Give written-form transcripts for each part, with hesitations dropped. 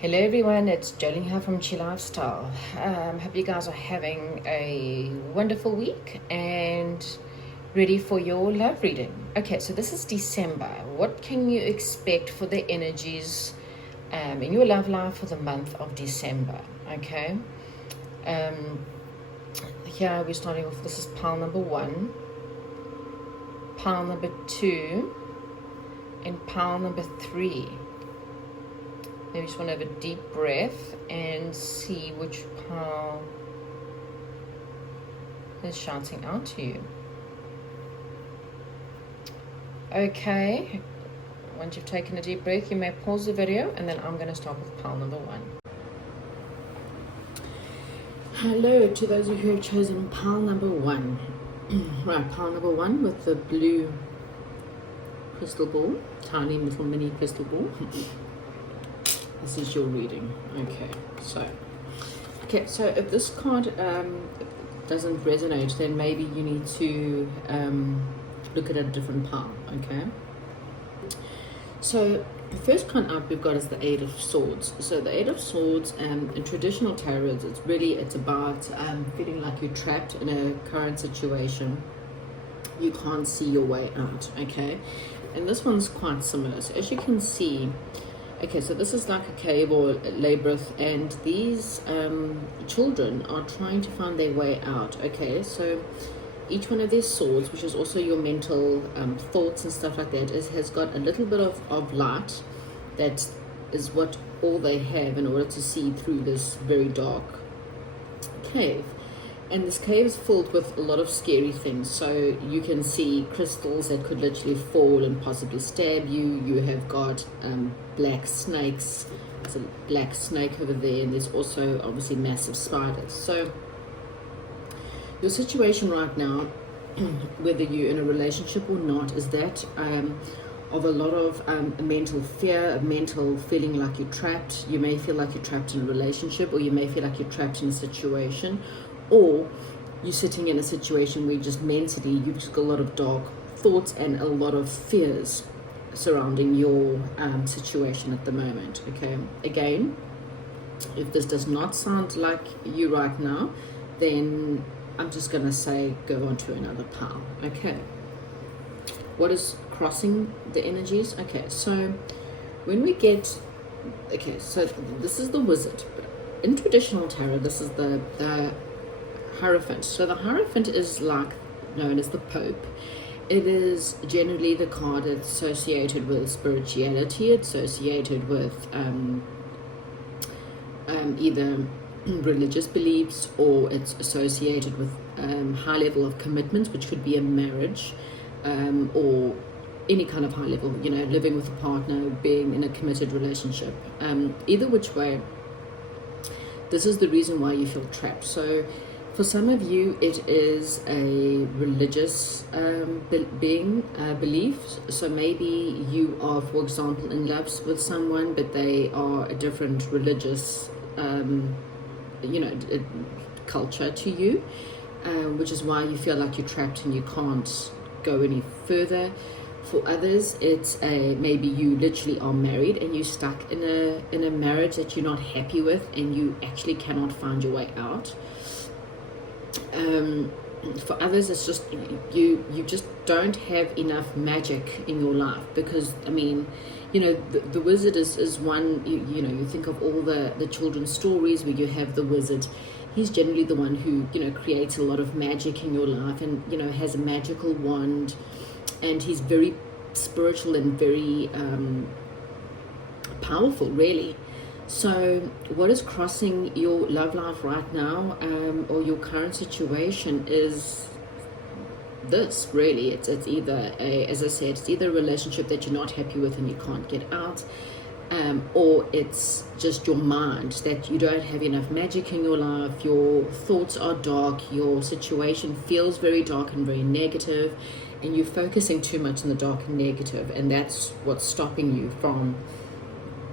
Hello everyone, it's Jolene here from Chi Lifestyle. Hope you guys are having a wonderful week and ready for your love reading. Okay, so this is December. What can you expect for the energies in your love life for the month of December? Okay, here we're starting off. This is pile number 1, pile number 2, and pile number 3. Maybe just want to have a deep breath and see which pile is shouting out to you. Okay, once you've taken a deep breath, you may pause the video, and then I'm going to start with pile number 1. Hello to those who have chosen pile number 1. Right, pile number 1 with the blue crystal ball, tiny little mini crystal ball. This is your reading. Okay, so if this card doesn't resonate, then maybe you need to look at a different pile. Okay, so the first card up we've got is the Eight of Swords. So the Eight of Swords in traditional tarot, it's about feeling like you're trapped in a current situation. You can't see your way out. Okay, and this one's quite similar. So as you can see, okay, so this is like a cave or a labyrinth, and these children are trying to find their way out. Okay, so each one of these swords, which is also your mental thoughts and stuff like that, has got a little bit of light. That is what all they have in order to see through this very dark cave. And this cave is filled with a lot of scary things. So you can see crystals that could literally fall and possibly stab you. You have got black snakes. There's a black snake over there, and there's also obviously massive spiders. So your situation right now, whether you're in a relationship or not, is that of a lot of mental fear, a mental feeling like you're trapped. You may feel like you're trapped in a relationship, or you may feel like you're trapped in a situation, or you're sitting in a situation where just mentally you've just got a lot of dark thoughts and a lot of fears surrounding your situation at the moment. Okay, again, if this does not sound like you right now, then I'm just gonna say go on to another pile. Okay, what is crossing the energies? Okay, so when we get, okay, so this is the Wizard. In traditional tarot, this is the Hierophant. So the Hierophant is like known as the Pope. It is generally the card that's associated with spirituality. It's associated with either religious beliefs, or it's associated with high level of commitment, which could be a marriage, or any kind of high level, living with a partner, being in a committed relationship. Either which way, this is the reason why you feel trapped. So for some of you, it is a religious belief. So maybe you are, for example, in love with someone, but they are a different religious, culture to you, which is why you feel like you're trapped and you can't go any further. For others, it's maybe you literally are married and you're stuck in a marriage that you're not happy with, and you actually cannot find your way out. For others, it's just you just don't have enough magic in your life, because the Wizard is one. You think of all the children's stories where you have the Wizard. He's generally the one who creates a lot of magic in your life, and has a magical wand, and he's very spiritual and very powerful, really. So what is crossing your love life right now, or your current situation, is this, really. It's either as I said, it's either a relationship that you're not happy with and you can't get out, or it's just your mind, that you don't have enough magic in your life. Your thoughts are dark, your situation feels very dark and very negative, and you're focusing too much on the dark and negative, and that's what's stopping you from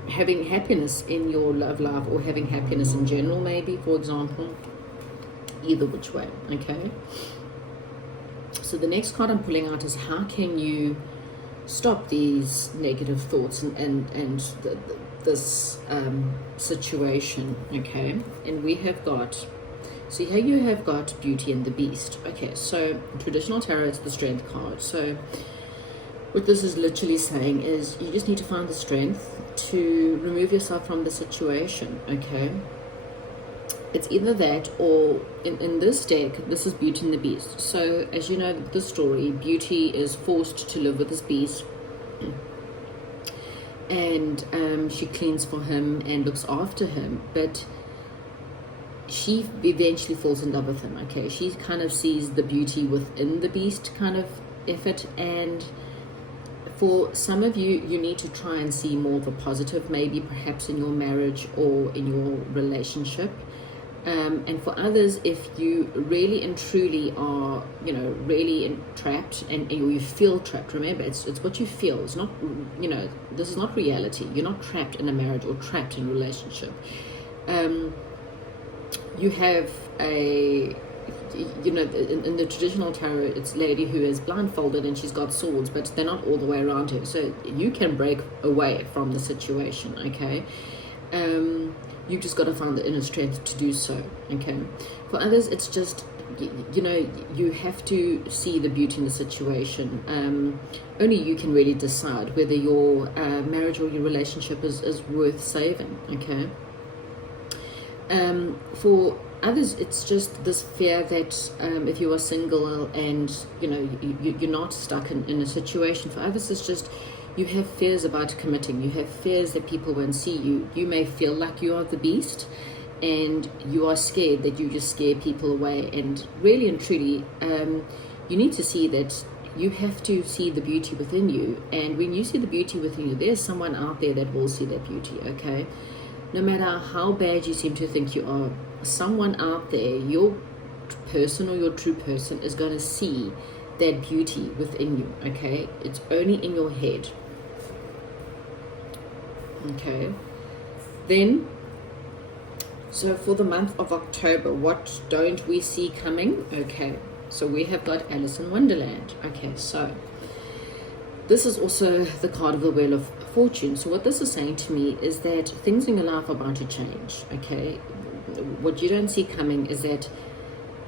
having happiness in your love life, or having happiness in general, maybe, for example. Either which way. Okay, so the next card I'm pulling out is, how can you stop these negative thoughts and this situation, okay? And we have got, so here you have got Beauty and the Beast. Okay, so traditional tarot, it's the Strength card. So what this is literally saying is you just need to find the strength to remove yourself from the situation, okay? It's either that, or in this deck, this is Beauty and the Beast. So as you know the story, Beauty is forced to live with this beast, and she cleans for him and looks after him, but she eventually falls in love with him, okay? She kind of sees the beauty within the beast kind of effort, and for some of you, you need to try and see more of a positive, maybe perhaps in your marriage or in your relationship. And for others, if you really and truly are, you know, really trapped, and you feel trapped, remember, it's what you feel. It's not, you know, this is not reality. You're not trapped in a marriage or trapped in a relationship. You have a, you know, in the traditional tarot, it's a lady who is blindfolded and she's got swords, but they're not all the way around her. So you can break away from the situation, okay? You've just got to find the inner strength to do so, okay? For others, it's just, you know, you have to see the beauty in the situation. Only you can really decide whether your marriage or your relationship is worth saving, okay? For others, it's just this fear that if you are single and, you know, you're not stuck in a situation. For others, it's just you have fears about committing. You have fears that people won't see you. You may feel like you are the beast, and you are scared that you just scare people away. And really and truly, you need to see that you have to see the beauty within you. And when you see the beauty within you, there's someone out there that will see that beauty, okay? No matter how bad you seem to think you are, someone out there, your person or your true person, is going to see that beauty within you, okay? It's only in your head. Okay, then, so for the month of October, what don't we see coming? Okay, so we have got Alice in Wonderland. Okay, so this is also the card of the Wheel of Fortune. So what this is saying to me is that things in your life are about to change, okay? What you don't see coming is that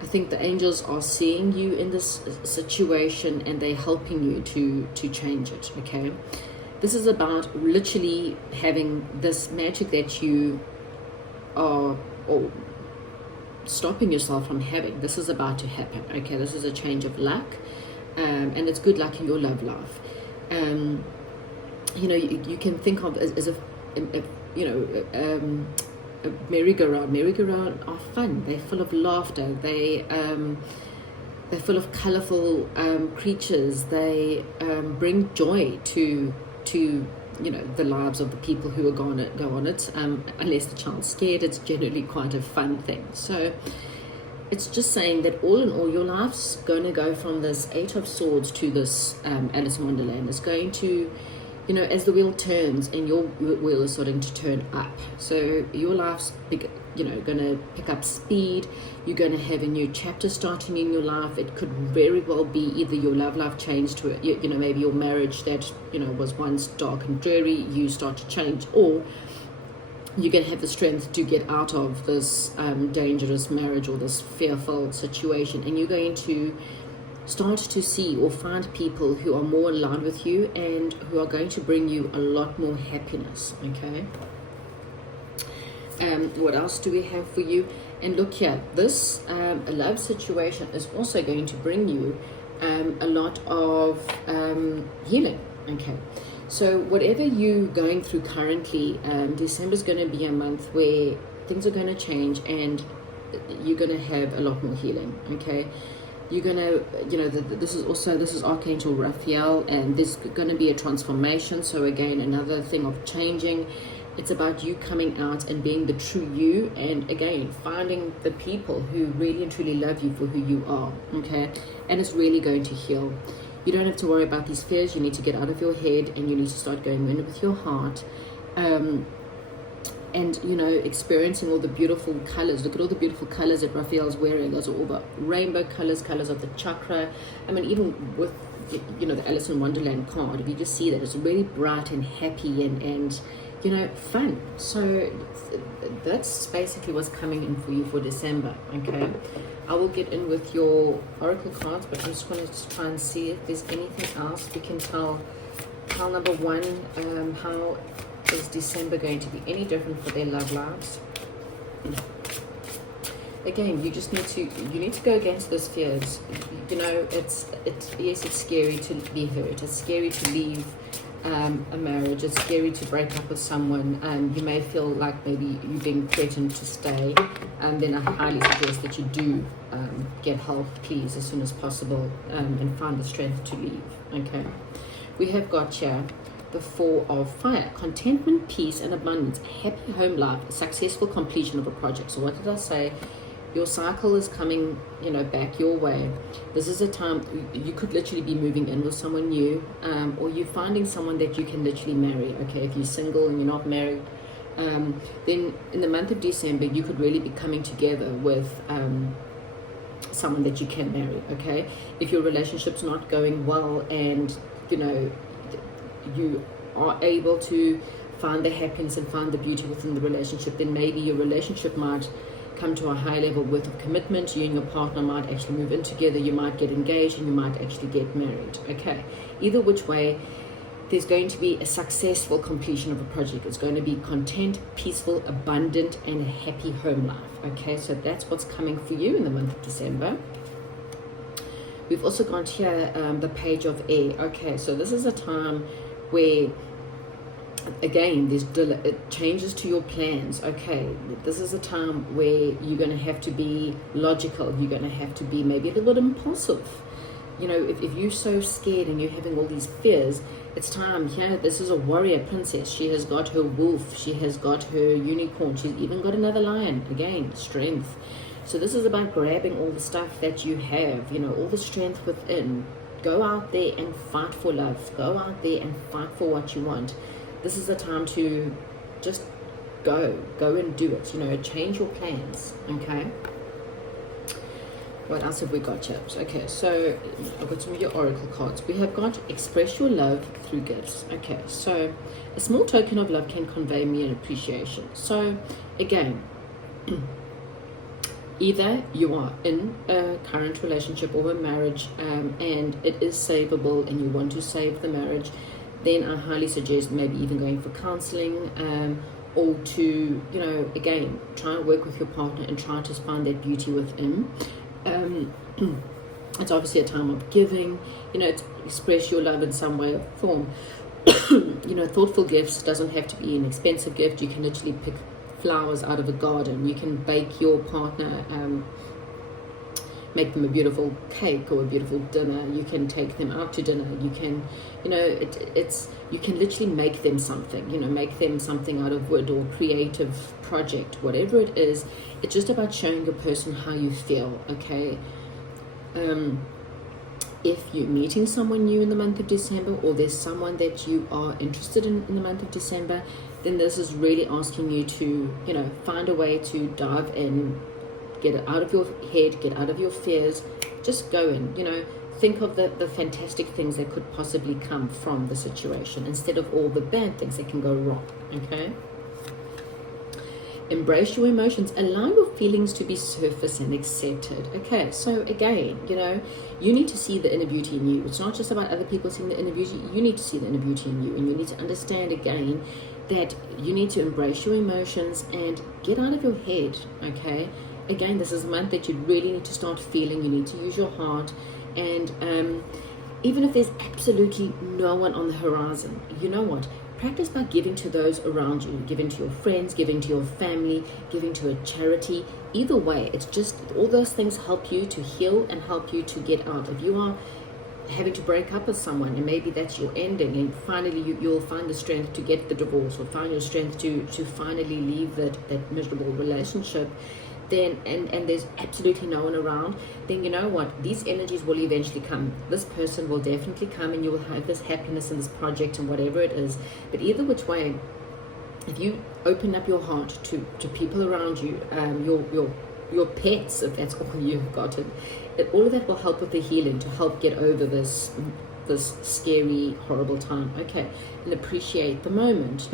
I think the angels are seeing you in this situation, and they're helping you to change it, okay? This is about literally having this magic that you are, or stopping yourself from having. This is about to happen, okay? This is a change of luck, and it's good luck in your love life. You know, you can think of as a you know, a merry-go-round. Merry-go-round are fun. They're full of laughter. They're full of colorful creatures. They bring joy to you know, the lives of the people who are going to go on it. Unless the child's scared, it's generally quite a fun thing. So it's just saying that all in all, your life's going to go from this Eight of Swords to this Alice in Wonderland. It's going to, you know, as the wheel turns, and your wheel is starting to turn up. So your life's you know, going to pick up speed. You're going to have a new chapter starting in your life. It could very well be either your love life changed to, you know, maybe your marriage that, you know, was once dark and dreary, you start to change, or you're going to have the strength to get out of this dangerous marriage or this fearful situation, and you're going to start to see or find people who are more aligned with you and who are going to bring you a lot more happiness, okay? What else do we have for you? And look here, this love situation is also going to bring you a lot of healing, okay? So whatever you're going through currently, December is going to be a month where things are going to change, and you're going to have a lot more healing, okay? You're going to, you know, this is Archangel Raphael, and there's going to be a transformation. So again, another thing of changing. It's about you coming out and being the true you, and again, finding the people who really and truly love you for who you are, okay? And it's really going to heal. You don't have to worry about these fears. You need to get out of your head, and you need to start going in with your heart. And, you know, experiencing all the beautiful colors. Look at all the beautiful colors that Raphael's wearing. Those are all the rainbow colors, colors of the chakra. I mean, even with, you know, the Alice in Wonderland card, if you just see that, it's really bright and happy, and fun. So that's basically what's coming in for you for December. Okay, I will get in with your oracle cards, but I'm just going to try and see if there's anything else we can tell. Tell number one, how is December going to be any different for their love lives? Again, you need to go against those fears. Yes, it's scary to be hurt. It's scary to leave a marriage. It's scary to break up with someone. You may feel like maybe you're being threatened to stay. And then I highly suggest that you do get help, please, as soon as possible, and find the strength to leave. Okay. We have got here the Four of Fire: contentment, peace, and abundance, happy home life, successful completion of a project. So what did I say? Your cycle is coming, back your way. This is a time you could literally be moving in with someone new, or you're finding someone that you can literally marry. Okay, if you're single and you're not married, then in the month of December, you could really be coming together with someone that you can marry. Okay, if your relationship's not going well and you are able to find the happiness and find the beauty within the relationship, then maybe your relationship might come to a high level worth of commitment. You and your partner might actually move in together. You might get engaged and you might actually get married. Okay, either which way, there's going to be a successful completion of a project. It's going to be content, peaceful, abundant, and a happy home life. Okay, so that's what's coming for you in the month of December. We've also got here the Page of Air. Okay, so this is a time where, again, there's changes to your plans. Okay, this is a time where you're going to have to be logical. You're going to have to be maybe a little bit impulsive. If you're so scared and you're having all these fears, it's time. This is a warrior princess. She has got her wolf. She has got her unicorn. She's even got another lion. Again, strength. So this is about grabbing all the stuff that you have, all the strength within. Go out there and fight for love. Go out there and fight for what you want. This is a time to just go and do it. Change your plans. Okay. What else have we got, chaps? Okay, so I've got some of your oracle cards. We have got express your love through gifts. Okay, so a small token of love can convey me an appreciation. So again, either you are in a current relationship or a marriage, and it is savable and you want to save the marriage, then I highly suggest maybe even going for counseling, or to, again, try and work with your partner and try to find that beauty within. It's obviously a time of giving, to express your love in some way or form. Thoughtful gifts doesn't have to be an expensive gift. You can literally pick flowers out of a garden. You can bake your partner, make them a beautiful cake or a beautiful dinner. You can take them out to dinner. You can, you can literally make them something, make them something out of wood or creative project, whatever it is. It's just about showing the person how you feel. Okay. If you're meeting someone new in the month of December, or there's someone that you are interested in the month of December, then this is really asking you to, find a way to dive in, get it out of your head, get out of your fears, just go in, think of the fantastic things that could possibly come from the situation instead of all the bad things that can go wrong. Okay. Embrace your emotions. Allow your feelings to be surface and accepted. Okay, so again, you need to see the inner beauty in you. It's not just about other people seeing the inner beauty. You need to see the inner beauty in you, and you need to understand again that you need to embrace your emotions and get out of your head. Okay, again, this is a month that you really need to start feeling. You need to use your heart, and even if there's absolutely no one on the horizon, you know what? Practice by giving to those around you, giving to your friends, giving to your family, giving to a charity. Either way, it's just all those things help you to heal and help you to get out. If you are having to break up with someone and maybe that's your ending, and finally you'll find the strength to get the divorce, or find your strength to finally leave that miserable relationship, then and there's absolutely no one around, then you know what, these energies will eventually come. This person will definitely come, and you will have this happiness in this project and whatever it is. But either which way, if you open up your heart to people around you, your pets, if that's all you've got, all of that will help with the healing, to help get over this scary, horrible time. Okay, and appreciate the moment.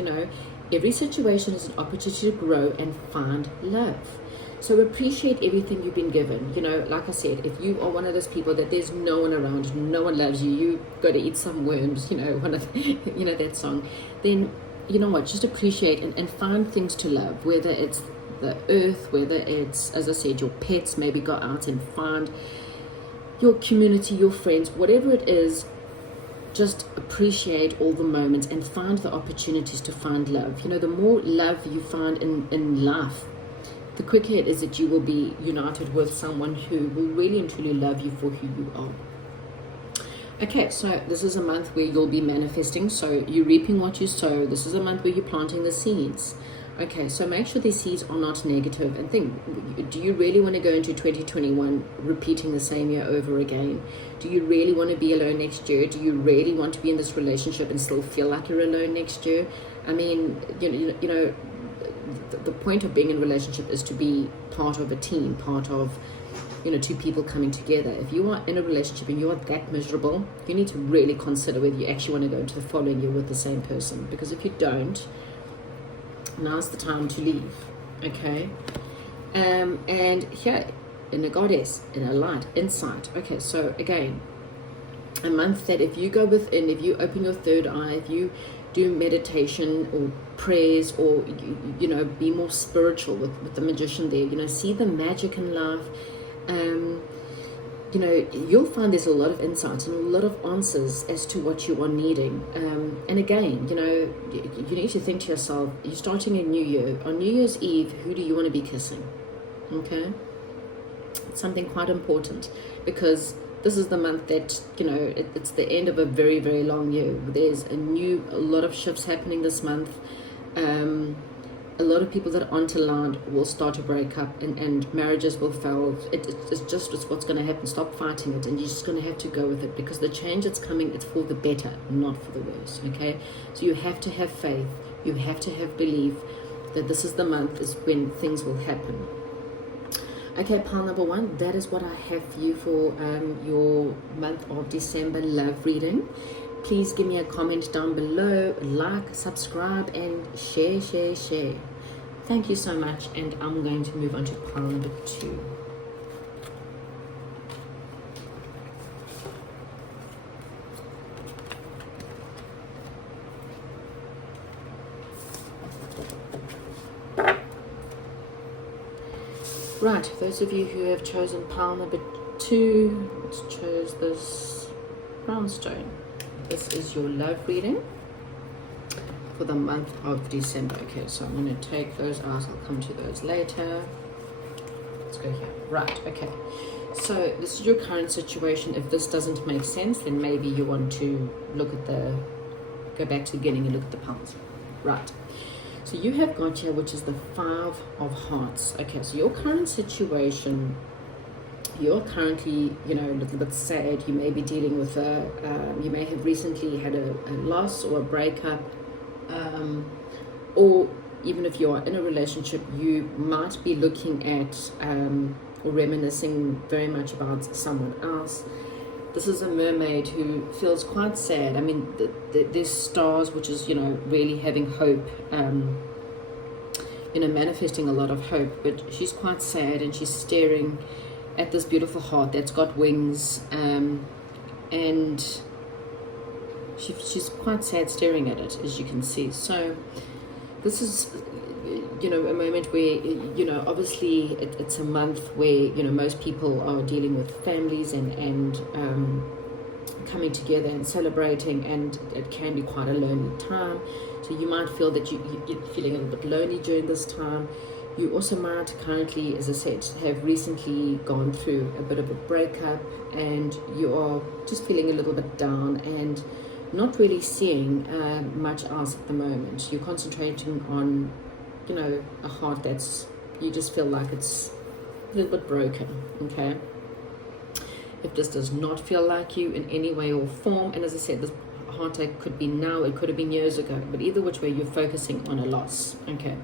Every situation is an opportunity to grow and find love. So appreciate everything you've been given. You know, like I said, if you are one of those people that there's no one around, no one loves you, you got to eat some worms, you know, one of, you know, that song, then you know what, just appreciate and find things to love, whether it's the earth, whether it's, as I said, your pets. Maybe go out and find your community, your friends, whatever it is. Just appreciate all the moments and find the opportunities to find love. You know, the more love you find in life, the quicker it is that you will be united with someone who will really and truly love you for who you are. Okay, so this is a month where you'll be manifesting. So you're reaping what you sow. This is a month where you're planting the seeds. Okay, so make sure these seeds are not negative, and think, do you really want to go into 2021 repeating the same year over again? Do you really want to be alone next year? Do you really want to be in this relationship and still feel like you're alone next year? I mean, you know, the point of being in a relationship is to be part of a team, part of, you know, two people coming together. If you are in a relationship and you are that miserable, you need to really consider whether you actually want to go into the following year with the same person. Because if you don't, now's the time to leave. Okay, and here in a goddess, in a light, insight. Okay, so again, a month that if you go within, if you open your third eye, if you do meditation or prayers, or you know, be more spiritual with the magician there, you know, see the magic in life. You know, you'll find there's a lot of insights and a lot of answers as to what you are needing. And again, you know, you need to think to yourself, you're starting a new year. On New Year's Eve, who do you want to be kissing? Okay? It's something quite important, because this is the month that, you know, it's the end of a very, very long year. There's a lot of shifts happening this month. A lot of people that aren't aligned will start to break up, and marriages will fail. It's what's going to happen. Stop fighting it, and you're just going to have to go with it, because the change that's coming, it's for the better, not for the worse. Okay, so you have to have faith, you have to have belief that this is the month is when things will happen. Okay, pile number one, that is what I have for you for your month of December love reading. Please give me a comment down below, like, subscribe, and share. Thank you so much, and I'm going to move on to pile number two. Right, those of you who have chosen pile number two, let's choose this brownstone. This is your love reading for the month of December. Okay, so I'm going to take those out. I'll come to those later. Let's go here. Right, okay. So this is your current situation. If this doesn't make sense, then maybe you want to go back to the beginning and look at the piles. Right. So you have got here, which is the Five of Hearts. Okay, so your current situation, you're currently, you know, a little bit sad. You may be dealing with you may have recently had a loss or a breakup, or even if you are in a relationship, you might be looking at or reminiscing very much about someone else. This is a mermaid who feels quite sad. I mean, there's stars, which is, you know, really having hope, you know, manifesting a lot of hope, but she's quite sad, and she's staring at this beautiful heart that's got wings, and she's quite sad staring at it, as you can see. So this is, you know, a moment where, you know, obviously it's a month where, you know, most people are dealing with families and coming together and celebrating, and it can be quite a lonely time. So you might feel that you're feeling a little bit lonely during this time. You also might currently, as I said, have recently gone through a bit of a breakup, and you are just feeling a little bit down and not really seeing much else at the moment. You're concentrating on, you know, a heart that's, you just feel like it's a little bit broken. Okay, if this does not feel like you in any way or form, and as I said, this heartache could be now, it could have been years ago, but either which way, you're focusing on a loss. Okay,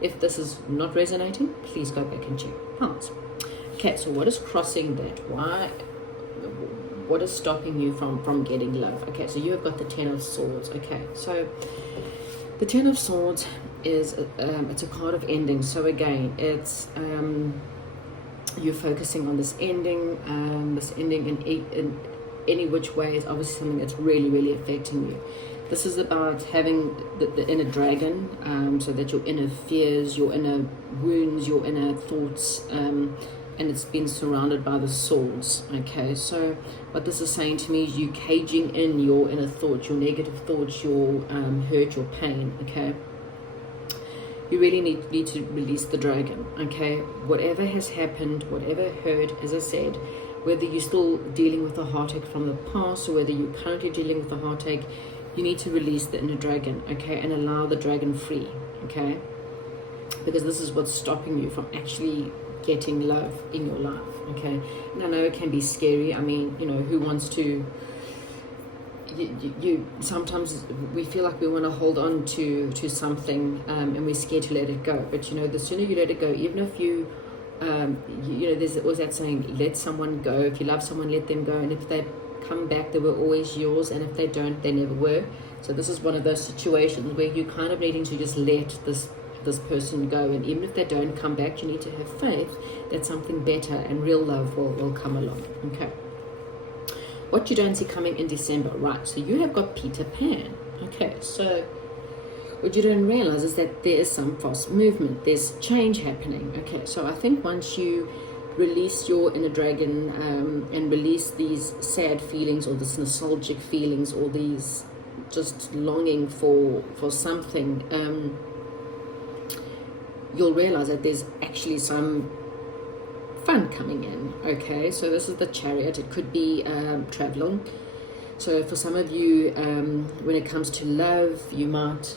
if this is not resonating, please go back and check parts. Okay, so what is crossing that? What is stopping you from getting love? Okay, so you have got the Ten of Swords. Okay, so the Ten of Swords is it's a card of ending. So again, it's you're focusing on this ending in any which way is obviously something that's really, really affecting you. This is about having the inner dragon, so that your inner fears, your inner wounds, your inner thoughts, and it's been surrounded by the swords. Okay, so what this is saying to me is you caging in your inner thoughts, your negative thoughts, your hurt, your pain. Okay, you really need to release the dragon. Okay, whatever has happened, whatever hurt, as I said, whether you're still dealing with a heartache from the past or whether you're currently dealing with a heartache, you need to release the inner dragon, okay, and allow the dragon free, okay, because this is what's stopping you from actually getting love in your life. Okay, and I know it can be scary. I mean, you know, who wants to you sometimes we feel like we want to hold on to something, and we're scared to let it go. But you know, the sooner you let it go, even if you you know, there's always that saying, let someone go. If you love someone, let them go, and if they come back, they were always yours, and if they don't, they never were. So this is one of those situations where you're kind of needing to just let this person go, and even if they don't come back, you need to have faith that something better and real love will come along. Okay, what you don't see coming in December, right? So you have got Peter Pan. Okay, so what you don't realize is that there is some fast movement, there's change happening. Okay, so I think once you release your inner dragon, and release these sad feelings or this nostalgic feelings or these just longing for something, you'll realize that there's actually some fun coming in. Okay, so this is the Chariot. It could be traveling. So for some of you, when it comes to love, you might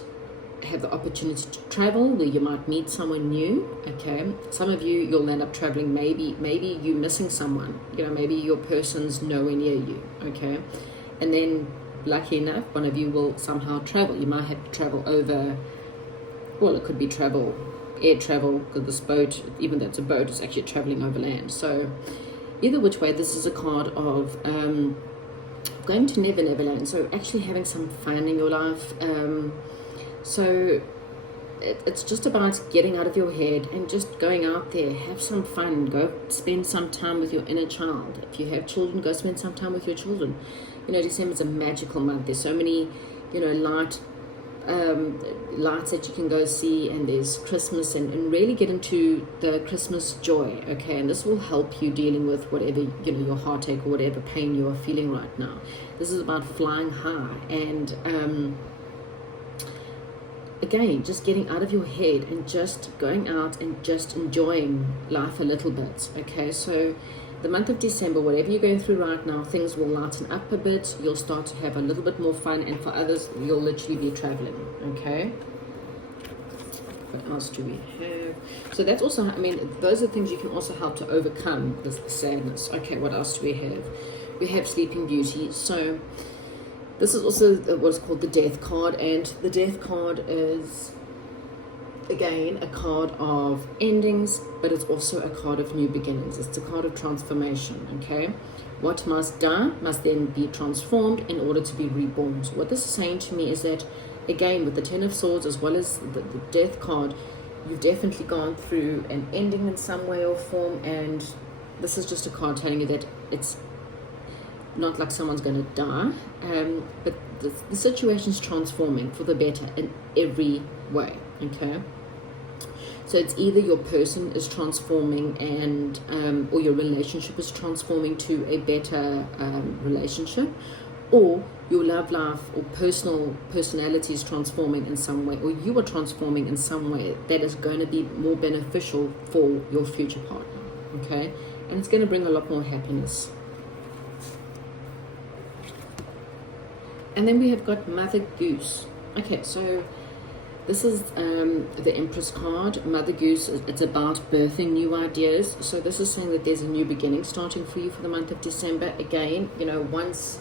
have the opportunity to travel where you might meet someone new. Okay, some of you, you'll end up traveling. Maybe you're missing someone, you know, maybe your person's nowhere near you. Okay, and then lucky enough, one of you will somehow travel. You might have to travel over, well, it could be air travel, because this boat, even though it's a boat, it's actually traveling over land. So either which way, this is a card of going to Neverland, so actually having some fun in your life. So it's just about getting out of your head and just going out there, have some fun, go spend some time with your inner child. If you have children, go spend some time with your children. You know, December's a magical month. There's so many, you know, lights that you can go see, and there's Christmas, and really get into the Christmas joy. Okay, and this will help you dealing with whatever, you know, your heartache or whatever pain you are feeling right now. This is about flying high and again, just getting out of your head and just going out and just enjoying life a little bit. Okay, so the month of December, whatever you're going through right now, things will lighten up a bit. You'll start to have a little bit more fun, and for others, you'll literally be traveling. Okay, what else do we have? So that's also, I mean, those are things you can also help to overcome this sadness. Okay, what else do we have? We have Sleeping Beauty. So this is also what's called the Death card, and the Death card is, again, a card of endings, but it's also a card of new beginnings. It's a card of transformation. Okay, what must die must then be transformed in order to be reborn. So what this is saying to me is that, again, with the Ten of Swords as well as the Death card, you've definitely gone through an ending in some way or form, and this is just a card telling you that it's not like someone's going to die, but the situation's transforming for the better in every way. Okay, so it's either your person is transforming and or your relationship is transforming to a better relationship, or your love life or personality is transforming in some way, or you are transforming in some way that is going to be more beneficial for your future partner. Okay, and it's going to bring a lot more happiness. And then we have got Mother Goose. Okay, so this is the Empress card. Mother Goose, it's about birthing new ideas. So this is saying that there's a new beginning starting for you for the month of December. Again, you know, once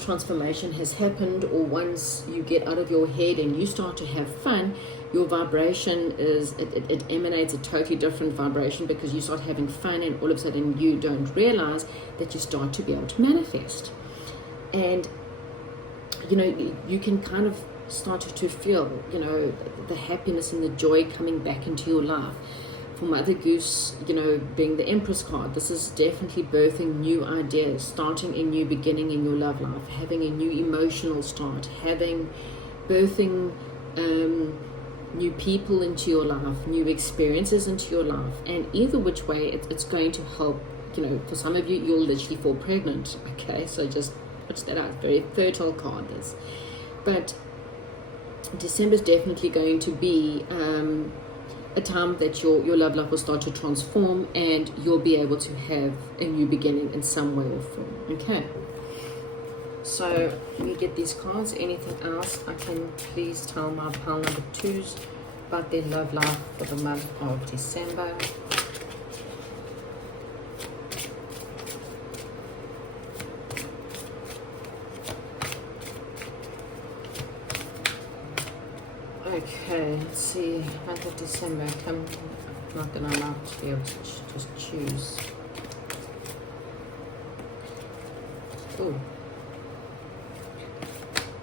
transformation has happened, or once you get out of your head and you start to have fun, your vibration is, it emanates a totally different vibration, because you start having fun, and all of a sudden you don't realize that you start to be able to manifest. And you know, you can kind of started to feel, you know, the happiness and the joy coming back into your life. For Mother Goose, you know, being the Empress card, this is definitely birthing new ideas, starting a new beginning in your love life, having a new emotional start, birthing new people into your life, new experiences into your life. And either which way, it's going to help. You know, for some of you, you'll literally fall pregnant. Okay, so just watch that out. Very fertile card, this. But December is definitely going to be a time that your love life will start to transform, and you'll be able to have a new beginning in some way or form. Okay. So let me get these cards. Anything else I can please tell my pile number 2s about their love life for the month of December? Okay, let's see. Month of December. Not that I'm allowed to be able to just choose. Oh.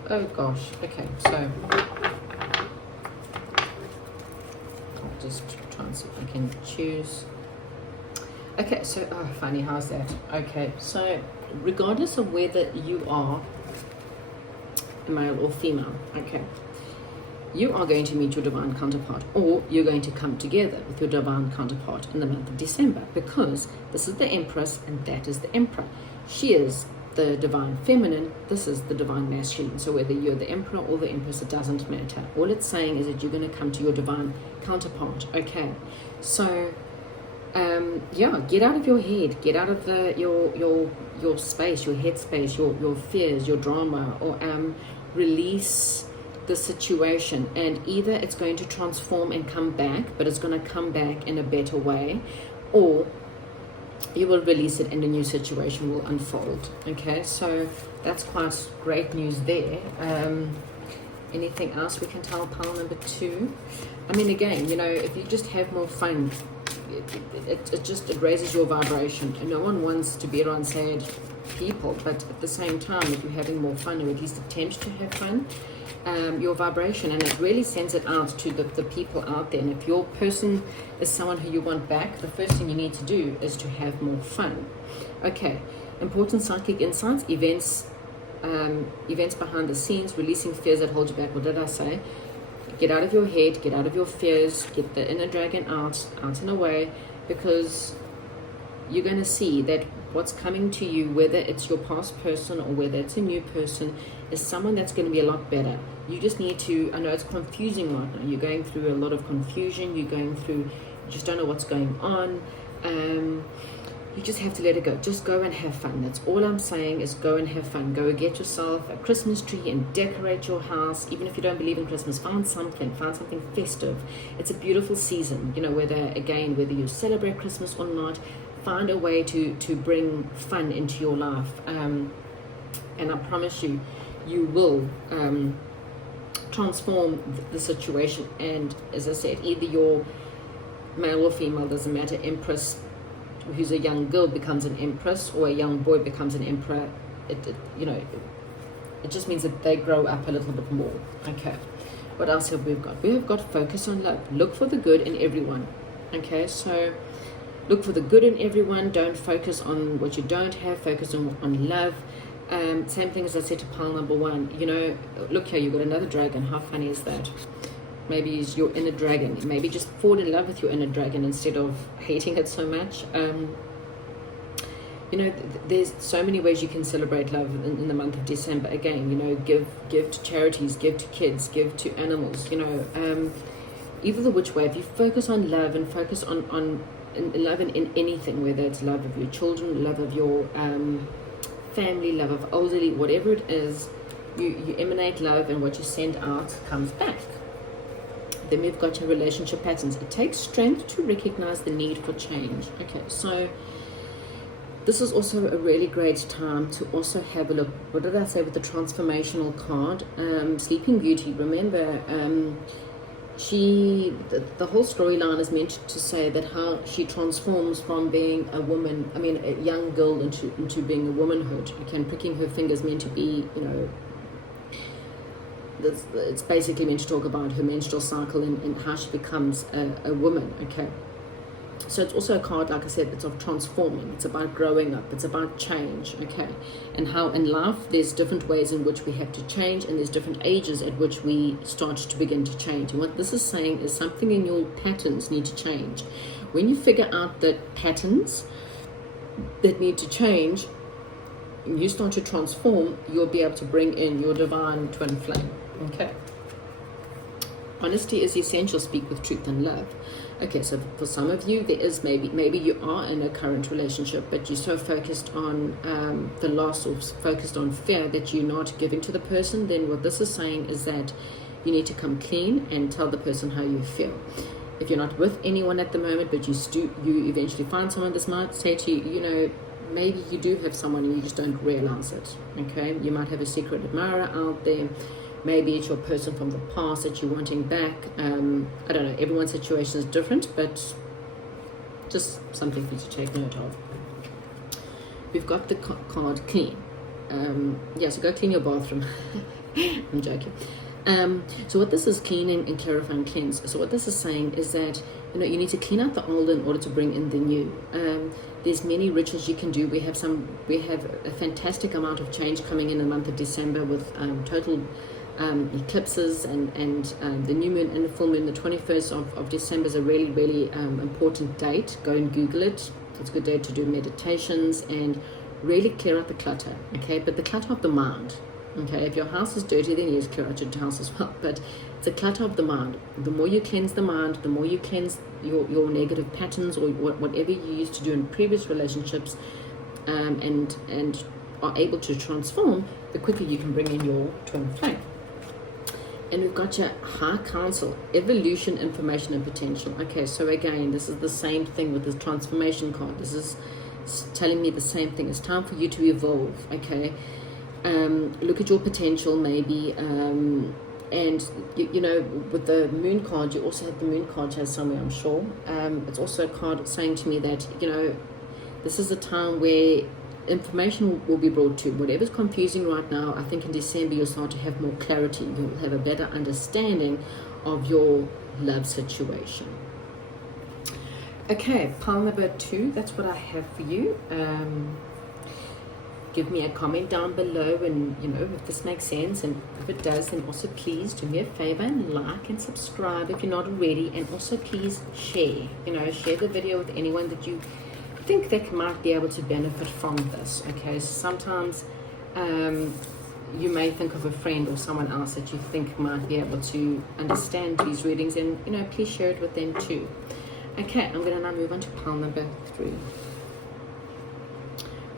Oh gosh. Okay, so I'll just try and see if I can choose. Okay, so funny, how's that? Okay, so regardless of whether you are a male or female, okay, you are going to meet your divine counterpart, or you're going to come together with your divine counterpart in the month of December, because this is the Empress and that is the Emperor. She is the divine feminine, this is the divine masculine. So whether you're the Emperor or the Empress, it doesn't matter. All it's saying is that you're going to come to your divine counterpart. Okay, so yeah, get out of your head, get out of your space, your head space, your fears, your drama, or release the situation, and either it's going to transform and come back, but it's going to come back in a better way, or you will release it and a new situation will unfold. Okay, so that's quite great news there. Anything else we can tell pile number 2? I mean, again, you know, if you just have more fun, it raises your vibration, and no one wants to be around sad people, but at the same time, if you're having more fun, or at least attempt to have fun, your vibration, and it really sends it out to the people out there. And if your person is someone who you want back, the first thing you need to do is to have more fun. Okay, important psychic insights, events behind the scenes, releasing fears that hold you back. What did I say? Get out of your head, get out of your fears, get the inner dragon out and away, because you're going to see that what's coming to you, whether it's your past person or whether it's a new person, is someone that's going to be a lot better. You just need to, I know it's confusing right now, you're going through a lot of confusion, you just don't know what's going on, you just have to let it go. Just go and have fun. That's all I'm saying, is go and have fun. Go get yourself a Christmas tree and decorate your house. Even if you don't believe in Christmas, find something festive. It's a beautiful season, you know, whether you celebrate Christmas or not, find a way to bring fun into your life, and I promise you, you will transform the situation. And as I said, either you're male or female, doesn't matter. Empress, who's a young girl, becomes an empress, or a young boy becomes an emperor. It just means that they grow up a little bit more. Okay, what else have we got? We have got focus on love. Look for the good in everyone. Okay, so look for the good in everyone. Don't focus on what you don't have. Focus on love. Same thing as I said to pile number 1. You know, look here, you've got another dragon. How funny is that? Maybe it's your inner dragon. Maybe just fall in love with your inner dragon instead of hating it so much. You know, there's so many ways you can celebrate love in the month of December. Again, you know, give to charities, give to kids, give to animals. You know, either the which way, if you focus on love and focus on love in anything, whether it's love of your children, love of your family, love of elderly, whatever it is, you emanate love, and what you send out comes back. Then we've got your relationship patterns. It takes strength to recognize the need for change. Okay, so this is also a really great time to also have a look. What did I say with the transformational card? Sleeping Beauty. Remember, the whole storyline is meant to say that how she transforms from being a woman, a young girl, into being a womanhood. Again, pricking her fingers meant to be, you know, it's basically meant to talk about her menstrual cycle and how she becomes a woman. Okay, so it's also a card, like I said, it's of transforming. It's about growing up. It's about change. Okay, and how in life there's different ways in which we have to change, and there's different ages at which we start to begin to change. And what this is saying is something in your patterns need to change. When you figure out that patterns that need to change, you start to transform, you'll be able to bring in your divine twin flame. Okay. Honesty is essential. Speak with truth and love. Okay, so for some of you, there is maybe you are in a current relationship, but you're so focused on the loss or focused on fear that you're not giving to the person. Then what this is saying is that you need to come clean and tell the person how you feel. If you're not with anyone at the moment, but you eventually find someone, this might say to you, maybe you do have someone and you just don't realize it. Okay, you might have a secret admirer out there. Maybe it's your person from the past that you're wanting back. I don't know, everyone's situation is different, but just something for you to take note of. We've got the card clean. So go clean your bathroom. I'm joking. So what this is, cleaning and clarifying cleanse. So what this is saying is that you need to clean out the old in order to bring in the new. There's many rituals you can do. We have a fantastic amount of change coming in the month of December with total eclipses and the new moon and the full moon. The 21st of December is a really, really important date. Go and Google it. It's a good day to do meditations and really clear out the clutter. Okay, but the clutter of the mind. Okay, if your house is dirty, then yes, clear out your house as well. But it's a clutter of the mind. The more you cleanse the mind, the more you cleanse your negative patterns or whatever you used to do in previous relationships, and are able to transform, the quicker you can bring in your twin flame. And we've got your High Council, evolution, information, and potential. Okay, so again, this is the same thing with the transformation card. This is telling me the same thing. It's time for you to evolve. Okay. Look at your potential maybe, and with the moon card, you also have the moon card here somewhere, I'm sure. It's also a card saying to me that this is a time where information will be brought to whatever's confusing right now. I think in December you'll start to have more clarity. You'll have a better understanding of your love situation. Okay, pile number 2, that's what I have for you. Give me a comment down below, and if this makes sense, and if it does, then also please do me a favor and like and subscribe if you're not already, and also please share the video with anyone that you think that might be able to benefit from this. Okay, so sometimes you may think of a friend or someone else that you think might be able to understand these readings, and please share it with them too. Okay, I'm going to now move on to pile number 3.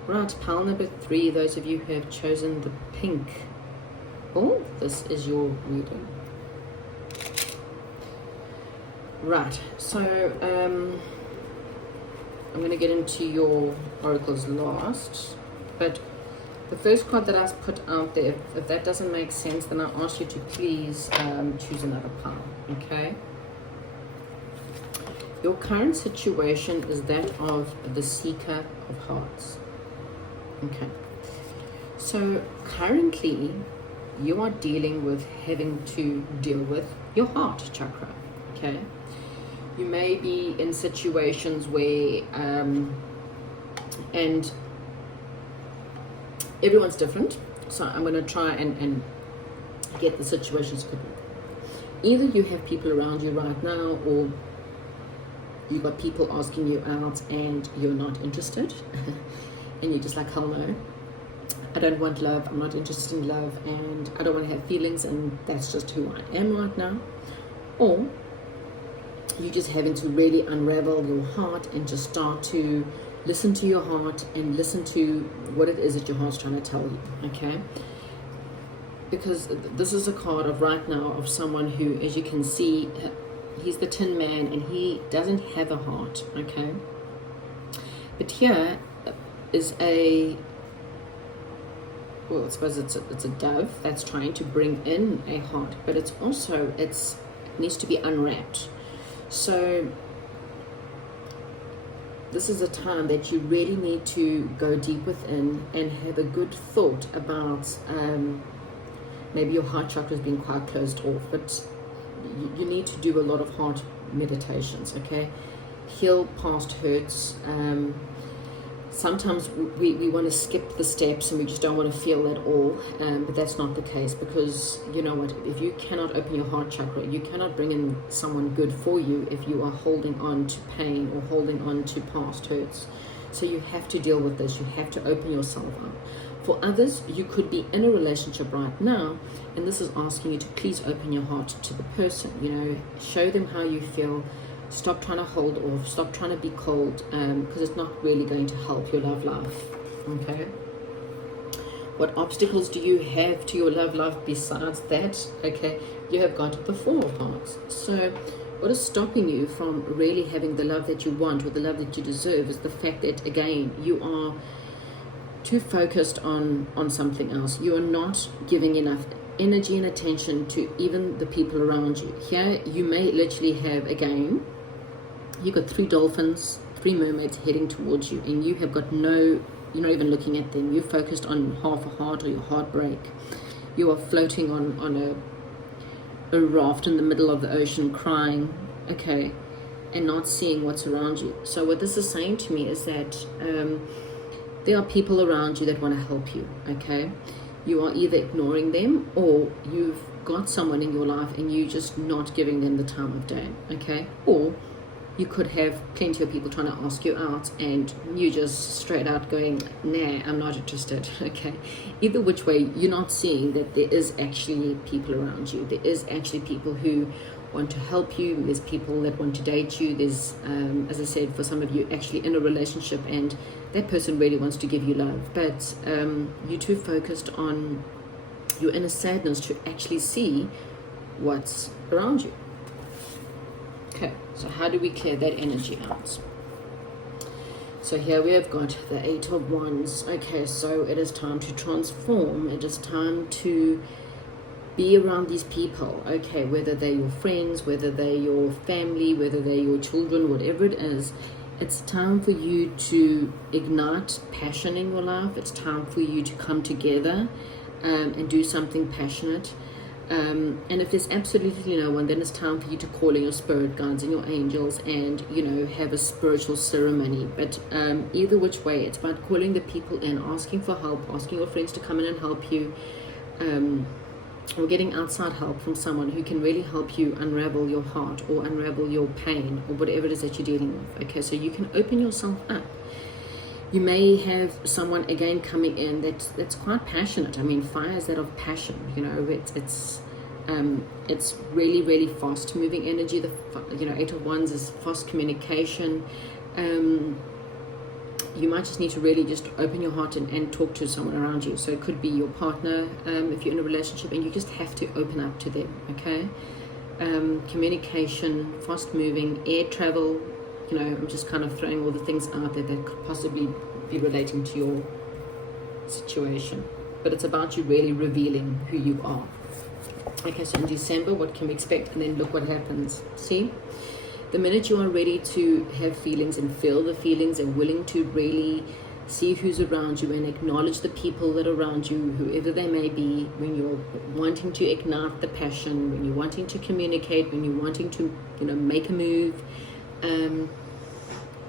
Right, pile number 3, those of you who have chosen the pink. Oh, this is your reading. Right, so I'm going to get into your oracles last, but the first card that I've put out there, if that doesn't make sense, then I'll ask you to please choose another pile, okay? Your current situation is that of the Seeker of Hearts. Okay, so currently you are dealing with having to deal with your heart chakra. Okay, you may be in situations where and everyone's different, so I'm going to try and get the situations quickly. Either you have people around you right now, or you've got people asking you out and you're not interested. And you're just like, hell no, I don't want love, I'm not interested in love, and I don't want to have feelings, and that's just who I am right now. Or you're just having to really unravel your heart and just start to listen to your heart and listen to what it is that your heart's trying to tell you, okay? Because this is a card of right now of someone who, as you can see, he's the Tin Man and he doesn't have a heart, okay? But here is I suppose it's a dove that's trying to bring in a heart, but it's also, it needs to be unwrapped. So this is a time that you really need to go deep within and have a good thought about maybe your heart chakra has been quite closed off, but you need to do a lot of heart meditations, okay? Heal past hurts. Sometimes we want to skip the steps and we just don't want to feel at all, but that's not the case, because you know what, if you cannot open your heart chakra, you cannot bring in someone good for you if you are holding on to pain or holding on to past hurts. So you have to deal with this. You have to open yourself up. For others, you could be in a relationship right now, and this is asking you to please open your heart to the person, you know, show them how you feel. Stop trying to hold off, stop trying to be cold, because it's not really going to help your love life, okay? What obstacles do you have to your love life besides that? Okay, you have got the Four of Hearts. So what is stopping you from really having the love that you want or the love that you deserve is the fact that, again, you are too focused on something else. You are not giving enough energy and attention to even the people around you. Here, you may literally have, again, you've got 3 dolphins, 3 mermaids heading towards you, and you have got you're not even looking at them. You're focused on half a heart or your heartbreak. You are floating on a raft in the middle of the ocean crying, okay, and not seeing what's around you. So what this is saying to me is that there are people around you that want to help you, okay? You are either ignoring them or you've got someone in your life and you're just not giving them the time of day, okay? Or you could have plenty of people trying to ask you out and you just straight out going, nah, I'm not interested, okay? Either which way, you're not seeing that there is actually people around you. There is actually people who want to help you. There's people that want to date you. There's, as I said, for some of you, actually in a relationship and that person really wants to give you love. But you're too focused on your inner sadness to actually see what's around you. Okay, so how do we clear that energy out? So here we have got the 8 of Wands. Okay, so it is time to transform. It is time to be around these people, okay, whether they're your friends, whether they're your family, whether they're your children, whatever it is. It's time for you to ignite passion in your life. It's time for you to come together and do something passionate. And if there's absolutely no one, then it's time for you to call in your spirit guides and your angels and, you know, have a spiritual ceremony. But either which way, it's about calling the people in, asking for help, asking your friends to come in and help you, or getting outside help from someone who can really help you unravel your heart or unravel your pain or whatever it is that you're dealing with. Okay, so you can open yourself up. You may have someone again coming in that's quite passionate. I mean, fire is that of passion. You know, it's really, really fast moving energy. The 8 of Wands is fast communication. You might just need to really just open your heart and talk to someone around you. So it could be your partner if you're in a relationship, and you just have to open up to them. Okay, communication, fast moving, air travel. You know, I'm just kind of throwing all the things out there that could possibly be relating to your situation. But it's about you really revealing who you are. Okay, so in December, what can we expect? And then look what happens. See? The minute you are ready to have feelings and feel the feelings and willing to really see who's around you and acknowledge the people that are around you, whoever they may be, when you're wanting to ignite the passion, when you're wanting to communicate, when you're wanting to, make a move,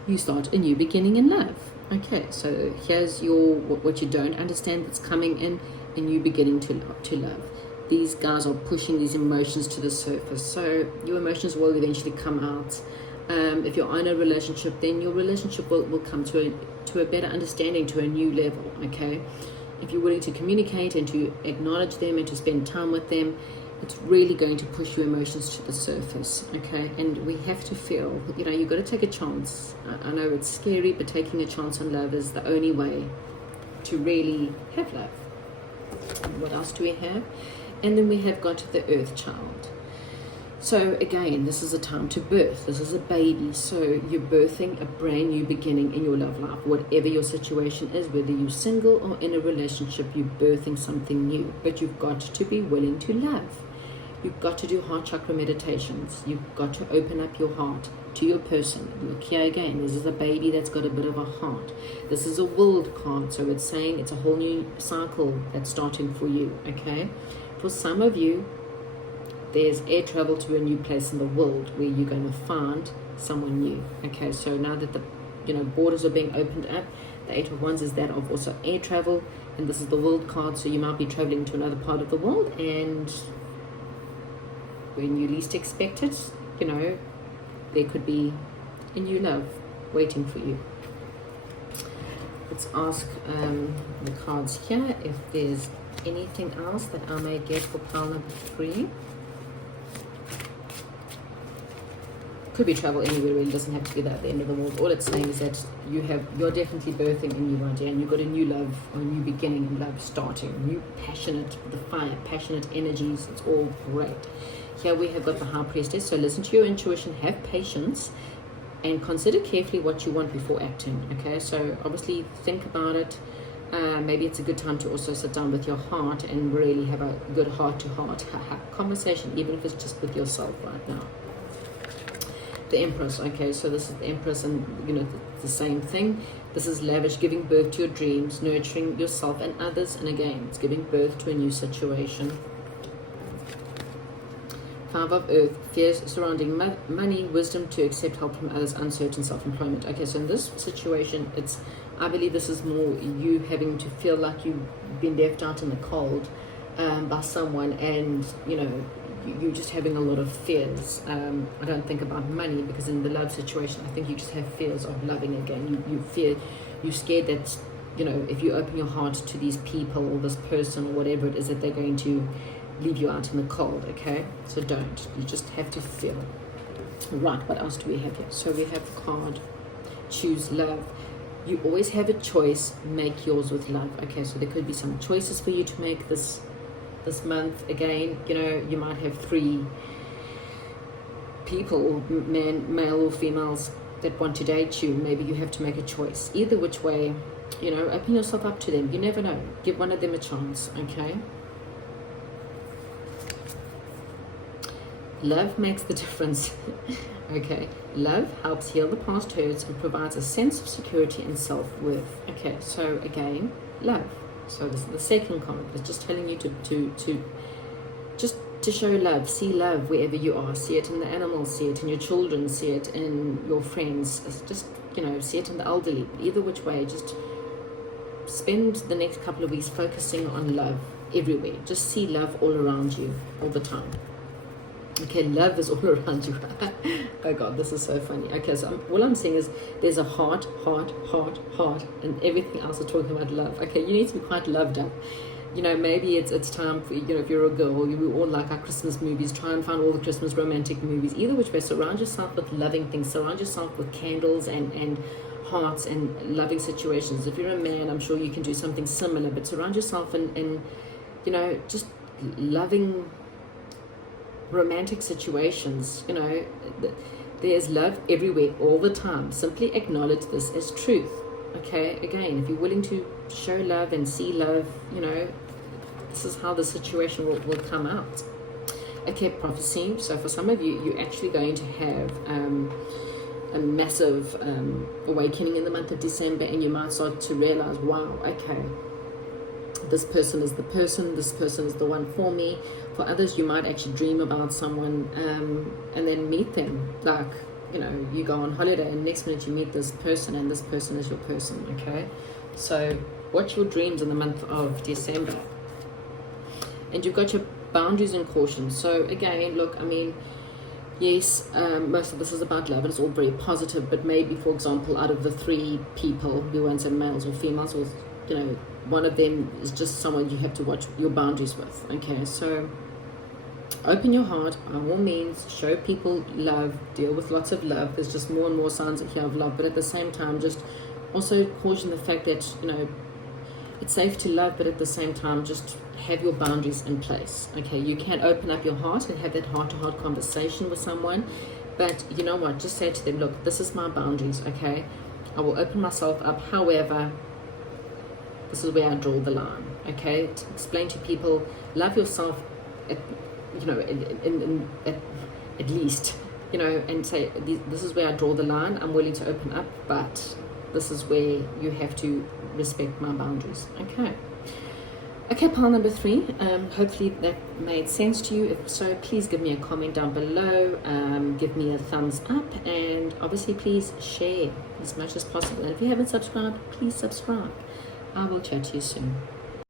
you start a new beginning in love. Okay, so here's what you don't understand that's coming in, a new beginning to love. These guys are pushing these emotions to the surface, so your emotions will eventually come out. If you're in a relationship, then your relationship will come to a better understanding, to a new level. Okay, if you're willing to communicate and to acknowledge them and to spend time with them, it's really going to push your emotions to the surface. Okay, and we have to feel, you've got to take a chance. I know it's scary, but taking a chance on love is the only way to really have love. What else do we have? And then we have got the Earth Child. So again, this is a time to birth. This is a baby. So you're birthing a brand new beginning in your love life. Whatever your situation is, whether you're single or in a relationship, you're birthing something new. But you've got to be willing to love. You've got to do heart chakra meditations. You've got to open up your heart to your person. Look here again. This is a baby that's got a bit of a heart. This is a world card. So it's saying it's a whole new cycle that's starting for you. Okay. For some of you, there's air travel to a new place in the world where you're going to find someone new. Okay, so now that the borders are being opened up, the Eight of Wands is that of also air travel, and this is the World card, so you might be traveling to another part of the world, and when you least expect it, there could be a new love waiting for you. Let's ask the cards here if there's anything else that I may get for pile number 3. Could be travel anywhere, really doesn't have to be that at the end of the world. All it's saying is that you're definitely birthing a new idea, and you've got a new love or a new beginning in love starting, new passionate, the fire, passionate energies. It's all great. Here we have got the High Priestess. So listen to your intuition, have patience, and consider carefully what you want before acting. Okay, so obviously think about it. Maybe it's a good time to also sit down with your heart and really have a good heart-to-heart conversation, even if it's just with yourself right now. The Empress. Okay, so this is the Empress, and the same thing. This is lavish, giving birth to your dreams, nurturing yourself and others, and again, it's giving birth to a new situation. Five of Earth, fears surrounding money, wisdom to accept help from others, uncertain self-employment. Okay, so in this situation, I believe this is more you having to feel like you've been left out in the cold by someone, and you're just having a lot of fears. I don't think about money, because in the love situation, I think you just have fears of loving again. You're scared that, if you open your heart to these people or this person or whatever it is, that they're going to leave you out in the cold. Okay, so don't. You just have to feel. Right, what else do we have here? So we have the card, choose love. You always have a choice, make yours with love. Okay, so there could be some choices for you to make this month. Again, you might have 3 people, male or females, that want to date you. Maybe you have to make a choice. Either which way, open yourself up to them. You never know. Give one of them a chance, okay? Love makes the difference. Okay, love helps heal the past hurts and provides a sense of security and self-worth. Okay, so again, love. So this is the second card. It's just telling you to show love, see love wherever you are. See it in the animals, see it in your children, see it in your friends. It's just, see it in the elderly. Either which way, just spend the next couple of weeks focusing on love everywhere. Just see love all around you all the time. Okay, love is all around you. Oh God, this is so funny. Okay, so all I'm saying is there's a heart, and everything else is talking about love. Okay, you need to be quite loved up. Maybe it's time for, if you're a girl, we all like our Christmas movies, try and find all the Christmas romantic movies. Either which way, surround yourself with loving things. Surround yourself with candles and hearts and loving situations. If you're a man, I'm sure you can do something similar, but surround yourself in just loving romantic situations. There's love everywhere all the time. Simply acknowledge this as truth. Okay, again, if you're willing to show love and see love, this is how the situation will come out. Okay, prophecy. So for some of you, you're actually going to have a massive awakening in the month of December, and you might start to realize, wow, okay, this person is the person, this person is the one for me. For others, you might actually dream about someone and then meet them. Like, you go on holiday and next minute you meet this person and this person is your person, okay? So watch your dreams in the month of December. And you've got your boundaries and caution. So again, look, yes, most of this is about love and it's all very positive, but maybe, for example, out of the 3 people, we won't say males or females, or one of them is just someone you have to watch your boundaries with. Okay, so open your heart, by all means, show people love, deal with lots of love. There's just more and more signs here of love, but at the same time, just also caution the fact that, it's safe to love, but at the same time, just have your boundaries in place. Okay, you can open up your heart and have that heart-to-heart conversation with someone, but you know what, just say to them, look, this is my boundaries, okay? I will open myself up, however, this is where I draw the line, okay? To explain to people, love yourself at least, and say, this is where I draw the line. I'm willing to open up, but this is where you have to respect my boundaries, okay? Okay, pile number 3. Hopefully that made sense to you. If so, please give me a comment down below. Give me a thumbs up, and obviously please share as much as possible. And if you haven't subscribed, please subscribe. I will chat to you soon.